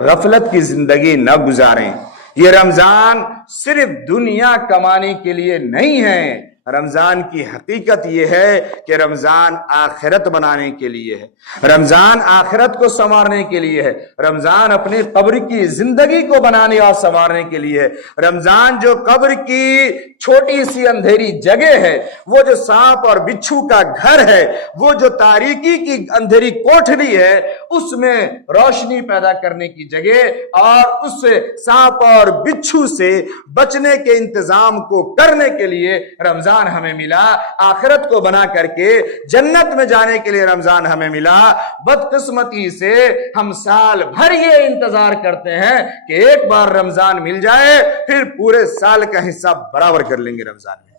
غفلت کی زندگی نہ گزاریں۔ یہ رمضان صرف دنیا کمانے کے لیے نہیں ہے، رمضان کی حقیقت یہ ہے کہ رمضان آخرت بنانے کے لیے ہے، رمضان آخرت کو سنوارنے کے لیے ہے، رمضان اپنی قبر کی زندگی کو بنانے اور سنوارنے کے لیے ہے۔ رمضان جو قبر کی چھوٹی سی اندھیری جگہ ہے، وہ جو سانپ اور بچھو کا گھر ہے، وہ جو تاریکی کی اندھیری کوٹھلی ہے، اس میں روشنی پیدا کرنے کی جگہ اور اس سانپ اور بچھو سے بچنے کے انتظام کو کرنے کے لیے رمضان ہمیں ملا، آخرت کو بنا کر کے جنت میں جانے کے لیے رمضان ہمیں ملا۔ بدقسمتی سے ہم سال بھر یہ انتظار کرتے ہیں کہ ایک بار رمضان مل جائے، پھر پورے سال کا حساب برابر کر لیں گے رمضان میں۔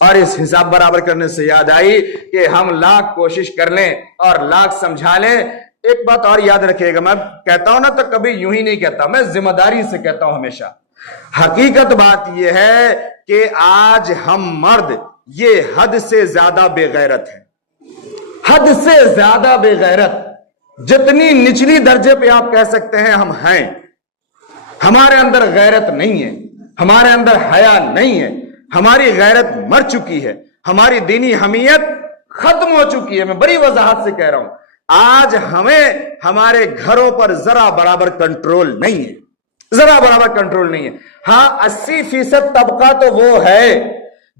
اور اس حساب برابر کرنے سے یاد آئی کہ ہم لاکھ کوشش کر لیں اور لاکھ سمجھا لیں۔ ایک بات اور یاد رکھیے گا، میں کہتا ہوں نا تو کبھی یوں ہی نہیں کہتا، میں ذمہ داری سے کہتا ہوں ہمیشہ۔ حقیقت بات یہ ہے کہ آج ہم مرد یہ حد سے زیادہ بے غیرت ہیں، حد سے زیادہ بے غیرت، جتنی نچلی درجے پہ آپ کہہ سکتے ہیں ہم ہیں۔ ہمارے اندر غیرت نہیں ہے، ہمارے اندر حیا نہیں ہے، ہماری غیرت مر چکی ہے، ہماری دینی حمیت ختم ہو چکی ہے۔ میں بڑی وضاحت سے کہہ رہا ہوں، آج ہمیں ہمارے گھروں پر ذرا برابر کنٹرول نہیں ہے، ذرا برابر کنٹرول نہیں ہے۔ ہاں 80% طبقہ تو وہ ہے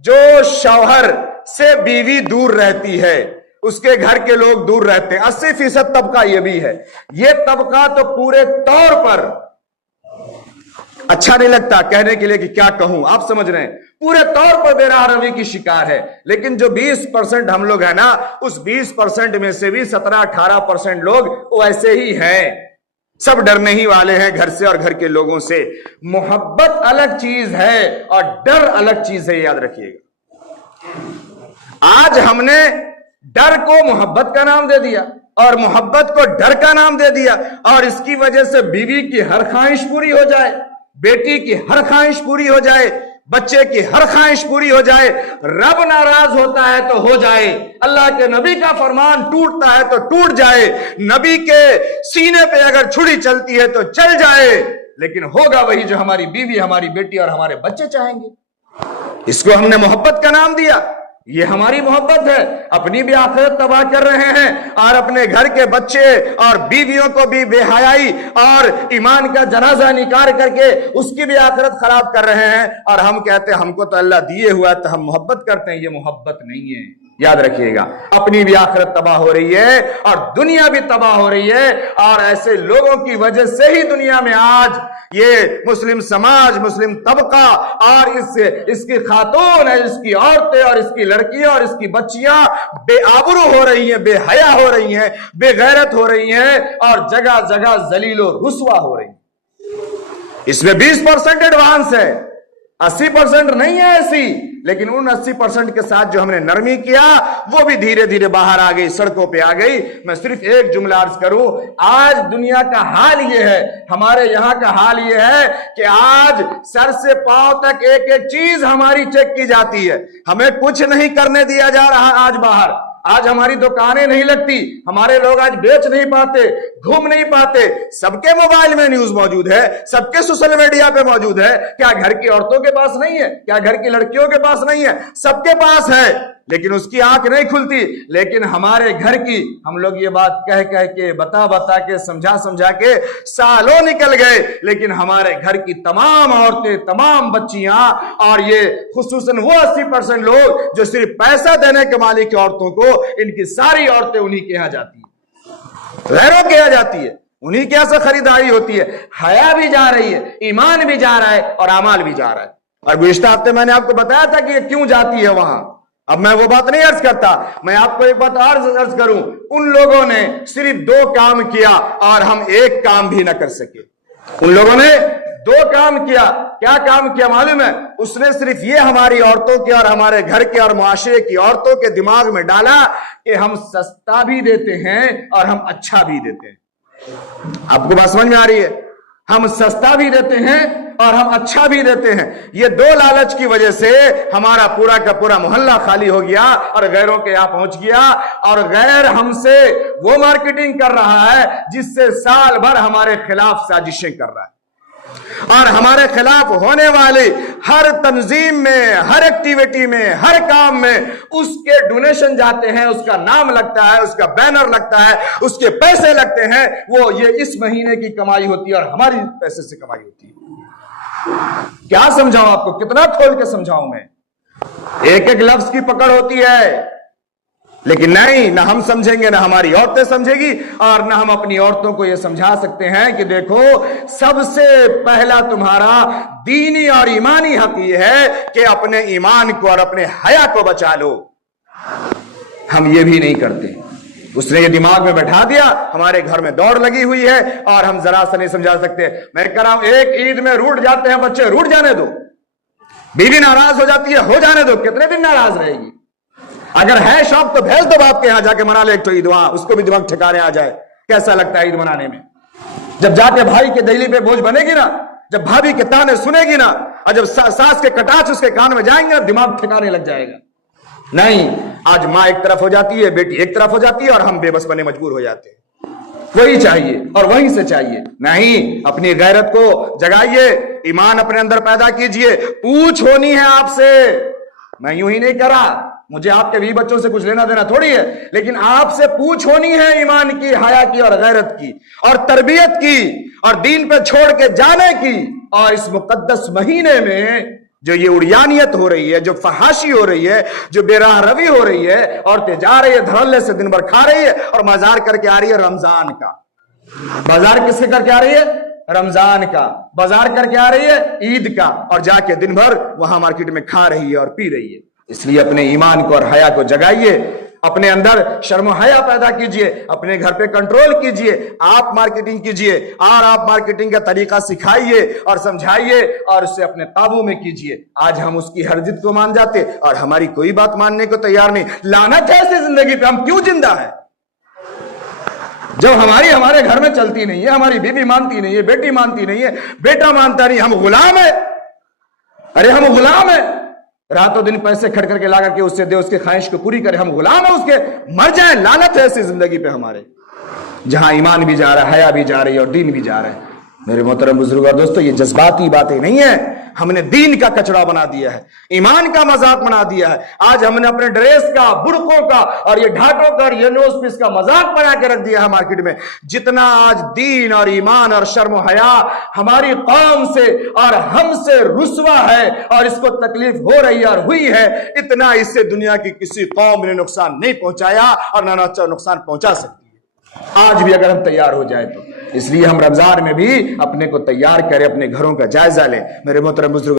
جو شوہر سے بیوی دور رہتی ہے، اس کے گھر کے لوگ دور رہتے ہیں، 80% طبقہ یہ بھی ہے۔ یہ طبقہ تو پورے طور پر اچھا نہیں لگتا کہنے کے لیے کہ کیا کہوں، آپ سمجھ رہے ہیں، پورے طور پر بے راہ روی کی شکار ہے۔ لیکن جو 20% ہم لوگ ہیں نا، اس 20% میں سے بھی 17-18% لوگ وہ ایسے ہی ہیں، سب ڈرنے ہی والے ہیں گھر سے اور گھر کے لوگوں سے۔ محبت الگ چیز ہے اور ڈر الگ چیز ہے، یاد رکھیے گا۔ آج ہم نے ڈر کو محبت کا نام دے دیا اور محبت کو ڈر کا نام دے دیا، اور اس کی وجہ سے بیوی کی ہر خواہش پوری ہو جائے، بیٹی کی ہر خواہش پوری ہو جائے، بچے کی ہر خواہش پوری ہو جائے، رب ناراض ہوتا ہے تو ہو جائے، اللہ کے نبی کا فرمان ٹوٹتا ہے تو ٹوٹ جائے، نبی کے سینے پہ اگر چھری چلتی ہے تو چل جائے، لیکن ہوگا وہی جو ہماری بیوی، ہماری بیٹی اور ہمارے بچے چاہیں گے۔ اس کو ہم نے محبت کا نام دیا، یہ ہماری محبت ہے۔ اپنی بھی آخرت تباہ کر رہے ہیں اور اپنے گھر کے بچے اور بیویوں کو بھی بے حیائی اور ایمان کا جنازہ نکال کر کے اس کی بھی آخرت خراب کر رہے ہیں، اور ہم کہتے ہیں ہم کو تو اللہ دیے ہوا ہے تو ہم محبت کرتے ہیں۔ یہ محبت نہیں ہے، یاد رکھیے گا۔ اپنی بھی آخرت تباہ ہو رہی ہے اور دنیا بھی تباہ ہو رہی ہے، اور ایسے لوگوں کی وجہ سے ہی دنیا میں آج یہ مسلم سماج، مسلم طبقہ اور اس کی خاتون ہے، اس کی عورتیں اور اس کی لڑکیاں اور اس کی بچیاں بے آبرو ہو رہی ہیں، بے حیا ہو رہی ہیں، بے غیرت ہو رہی ہیں، اور جگہ جگہ ذلیل و رسوا ہو رہی ہیں۔ اس میں 20% ایڈوانس ہے، 80% نہیں ہے ایسی، لیکن ان 80% کے ساتھ جو ہم نے نرمی کیا وہ بھی دھیرے دھیرے باہر آ گئی، سڑکوں پہ آ گئی۔ میں صرف ایک جملہ عرض کروں، آج دنیا کا حال یہ ہے، ہمارے یہاں کا حال یہ ہے کہ آج سر سے پاؤں تک ایک ایک چیز ہماری چیک کی جاتی ہے، ہمیں کچھ نہیں کرنے دیا جا رہا آج باہر۔ آج ہماری دکانیں نہیں لگتی، ہمارے لوگ آج بیچ نہیں پاتے، گھوم نہیں پاتے، سب کے موبائل میں نیوز موجود ہے، سب کے سوشل میڈیا پہ موجود ہے۔ کیا گھر کی عورتوں کے پاس نہیں ہے؟ کیا گھر کی لڑکیوں کے پاس نہیں ہے؟ سب کے پاس ہے، لیکن اس کی آنکھ نہیں کھلتی۔ لیکن ہمارے گھر کی ہم لوگ یہ بات کہہ کے بتا کے سمجھا کے سالوں نکل گئے، لیکن ہمارے گھر کی تمام عورتیں، تمام بچیاں، اور یہ خصوصاً وہ 80% لوگ جو صرف پیسہ دینے کے مالک عورتوں کو، ان کی ساری عورتیں انہی کے یہاں جاتی ہیں، غیروں کے یہاں جاتی ہے، انہی کے یہاں سے خریداری ہوتی ہے۔ حیا بھی جا رہی ہے، ایمان بھی جا رہا ہے اور اعمال بھی جا رہا ہے۔ اور گزشتہ ہفتے میں نے آپ کو بتایا تھا کہ یہ کیوں جاتی ہے وہاں، اب میں وہ بات نہیں عرض کرتا، میں آپ کو ایک بات اور عرض کروں، ان لوگوں نے صرف 2 کام کیا اور ہم ایک کام بھی نہ کر سکے۔ ان لوگوں نے 2 کام کیا، کیا کام کیا معلوم ہے؟ اس نے صرف یہ ہماری عورتوں کے اور ہمارے گھر کے اور معاشرے کی عورتوں کے دماغ میں ڈالا کہ ہم سستا بھی دیتے ہیں اور ہم اچھا بھی دیتے ہیں۔ آپ کو بات سمجھ میں آ رہی ہے؟ ہم سستا بھی دیتے ہیں اور ہم اچھا بھی دیتے ہیں. یہ دو لالچ کی وجہ سے ہمارا پورا کا پورا محلہ خالی ہو گیا اور غیروں کے یہاں پہنچ گیا, اور غیر ہم سے وہ مارکیٹنگ کر رہا ہے جس سے سال بھر ہمارے خلاف سازشیں کر رہا ہے, اور ہمارے خلاف ہونے والی ہر تنظیم میں, ہر ایکٹیویٹی میں, ہر کام میں اس کے ڈونیشن جاتے ہیں, اس کا نام لگتا ہے, اس کا بینر لگتا ہے, اس کے پیسے لگتے ہیں. وہ یہ اس مہینے کی کمائی ہوتی ہے اور ہماری پیسے سے کمائی ہوتی ہے. کیا سمجھاؤں آپ کو, کتنا کھول کے سمجھاؤں میں. ایک ایک لفظ کی پکڑ ہوتی ہے, لیکن نہیں, نہ ہم سمجھیں گے, نہ ہماری عورتیں سمجھے گی, اور نہ ہم اپنی عورتوں کو یہ سمجھا سکتے ہیں کہ دیکھو سب سے پہلا تمہارا دینی اور ایمانی حق یہ ہے کہ اپنے ایمان کو اور اپنے حیا کو بچا لو. ہم یہ بھی نہیں کرتے. اس نے یہ دماغ میں بیٹھا دیا, ہمارے گھر میں دوڑ لگی ہوئی ہے اور ہم ذرا سا نہیں سمجھا سکتے. میں کہہ رہا ہوں ایک عید میں روٹ جاتے ہیں بچے, روٹ جانے دو. بیوی ناراض ہو جاتی ہے, ہو جانے دو, کتنے دن ناراض رہے گی. اگر ہے شوق تو بھیج دو باپ کے یہاں, جا کے منا لے ایک تو عید, وہاں اس کو بھی دماغ ٹھکانے آ جائے. کیسا لگتا ہے عید منانے میں, جب جا کے بھائی کے دہلی پہ بوجھ بنے گی نا, جب بھابھی کے تانے سنے گی نا, اور جب ساس کے کٹاچ اس کے کان میں جائیں گے دماغ ٹھکانے لگ جائے گا. نہیں, آج ماں ایک طرف ہو جاتی ہے, بیٹی ایک طرف ہو جاتی ہے, اور ہم بے بس بنے مجبور ہو جاتے ہیں. وہی چاہیے اور وہیں سے چاہیے. نہیں, اپنی غیرت کو جگائیے, ایمان اپنے اندر پیدا کیجئے. پوچھ ہونی ہے آپ سے. میں یوں ہی نہیں کر رہا, مجھے آپ کے بھی بچوں سے کچھ لینا دینا تھوڑی ہے, لیکن آپ سے پوچھ ہونی ہے ایمان کی, حیا کی, اور غیرت کی, اور تربیت کی, اور دین پہ چھوڑ کے جانے کی. اور اس مقدس مہینے میں جو یہ اڑیانیت ہو رہی ہے, جو فحاشی ہو رہی ہے, جو بے راہ روی ہو رہی ہے, عورتیں جا رہی ہے دھڑلے سے دن بھر کھا رہی ہے, اور بازار کر کے آ رہی ہے رمضان کا. بازار کس سے کر کے آ رہی ہے؟ رمضان کا. بازار کر کے آ رہی ہے عید کا, اور جا کے دن بھر وہاں مارکیٹ میں کھا رہی ہے اور پی رہی ہے. اس لیے اپنے ایمان کو اور حیا کو جگائیے, اپنے اندر شرم و حیا پیدا کیجئے, اپنے گھر پہ کنٹرول کیجئے. آپ مارکیٹنگ کیجئے, اور آپ مارکیٹنگ کا طریقہ سکھائیے اور سمجھائیے, اور اسے اپنے قابو میں کیجئے. آج ہم اس کی ہر ضد کو مان جاتے اور ہماری کوئی بات ماننے کو تیار نہیں. لعنت ہے ایسی زندگی پہ, ہم کیوں زندہ ہیں جب ہمارے گھر میں چلتی نہیں ہے, ہماری بیوی مانتی نہیں ہے, بیٹی مانتی نہیں ہے, بیٹا مانتا نہیں. ہم غلام ہیں. ارے ہم غلام ہیں, راتوں دن پیسے کھڑ کر کے لا کر کے اس سے دے, اس کے خواہش کو پوری کرے. ہم غلام ہیں اس کے, مر جائیں. لعنت ہے ایسی زندگی پہ ہمارے, جہاں ایمان بھی جا رہا ہے, حیا بھی جا رہی ہے, اور دین بھی جا رہا ہے. میرے محترم بزرگ اور دوستو, یہ جذباتی باتیں نہیں ہیں. ہم نے دین کا کچڑا بنا دیا ہے, ایمان کا مذاق بنا دیا ہے. آج ہم نے اپنے ڈریس کا, برقعوں کا, اور یہ ڈھاکوں کا, اور یہ نوز پیس کا مذاق بنا کے رکھ دیا ہے مارکیٹ میں. جتنا آج دین اور ایمان اور شرم و حیا ہماری قوم سے اور ہم سے رسوا ہے, اور اس کو تکلیف ہو رہی ہے اور ہوئی ہے, اتنا اس سے دنیا کی کسی قوم نے نقصان نہیں پہنچایا, اور نہ نقصان پہنچا سکتی ہے آج بھی, اگر ہم تیار ہو جائے تو. اس لیے ہم رمضان میں بھی اپنے کو تیار کریں, اپنے گھروں کا جائزہ لیں. میرے محترم بزرگ